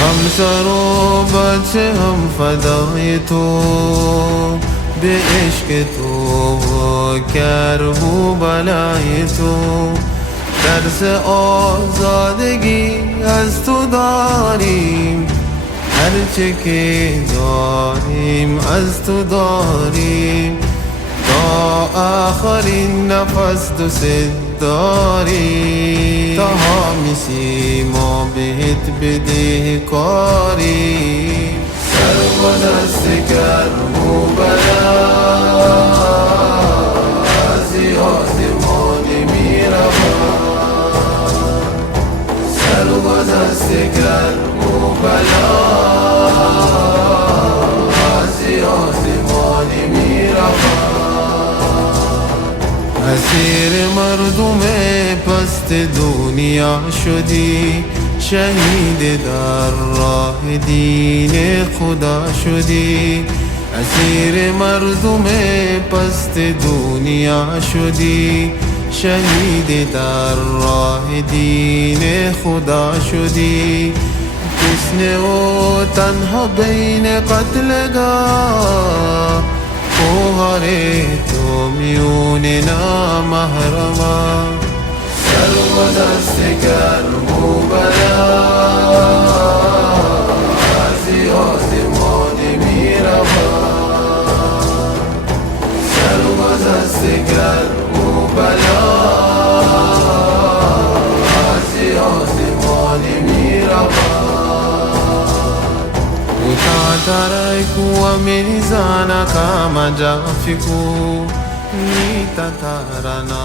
हम सरोबत से हम फदाई तो بعشق تو و کربوبلای تو درس آزادگی از تو داریم هرچه که داریم از تو داریم تا آخرین نفس دوست داریم تا همیشه ما بهت بدهکاریم سرگذشت کربوبلا از آسمانی می‌رود سرگذشت کربوبلا از آسمانی می‌رود اسیر مردم پست دنیا شدی شهید در راه دین خدا شدی اسیر مردم پست دنیا شدی شهید در راه دین خدا شدی تشنه و تنها بین قتلگاه کوهر تو میون نامحرمان سرگذشت کربوبلا از آسمانی می‌رود سرگذشت کربوبلا از آسمانی می‌رود utataraiku amenizana kama jafiku nitatarana